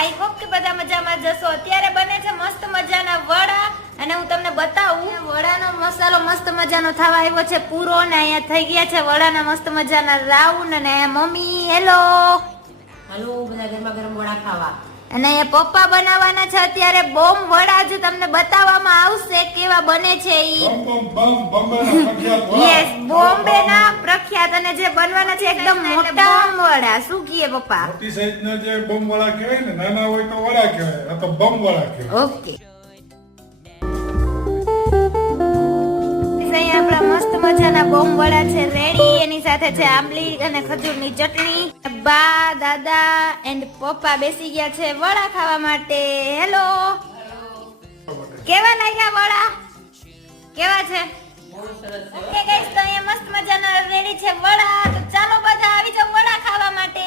I hope કે બધા મજામાં જશો. અત્યારે બને છે મસ્ત મજાના વડા અને હું તમને બતાવું. વડાનો મસાલો મસ્ત મજાનો થવા આવ્યો છે પૂરો ને અહીંયા થઈ ગયા છે વડાના મસ્ત મજાના રાઉન્ડ અને મમ્મી હેલો બધા ગરમા ગરમ વડા ખાવા. અને અહીંયા પપ્પા બનાવવાના છે અત્યારે બોમ્બ વડા. જો તમને બતાવવામાં આવશે કેવા બને છે ઈ. યસ, બોમ્બે ના પ્રખ્યાત અને જે બનવાના છે એકદમ મોટા વડા. શું કીએ પપ્પા? મોટી સાઈઝના જે બમ વડા કહેવાય ને, નાના હોય તો વડા કહેવાય, આ તો બમ વડા કહેવાય. ઓકે, અહીંયા આપણા મસ્ત મજાના બોમ્બ વડા છે રેડી. એની સાથે છે આંબલી અને ખજૂરની ચટણી. બા, દાદા એન્ડ પપ્પા બેસી ગયા છે વડા ખાવા માટે. હેલો, કેવા લાગ્યા વડા? કેવા છે? ઓકે ગાઈસ, તો અહીંયા મસ્ત મજાના રેડી છે વડા. તો ચાલો બધા આવી જાઓ વડા ખાવા માટે.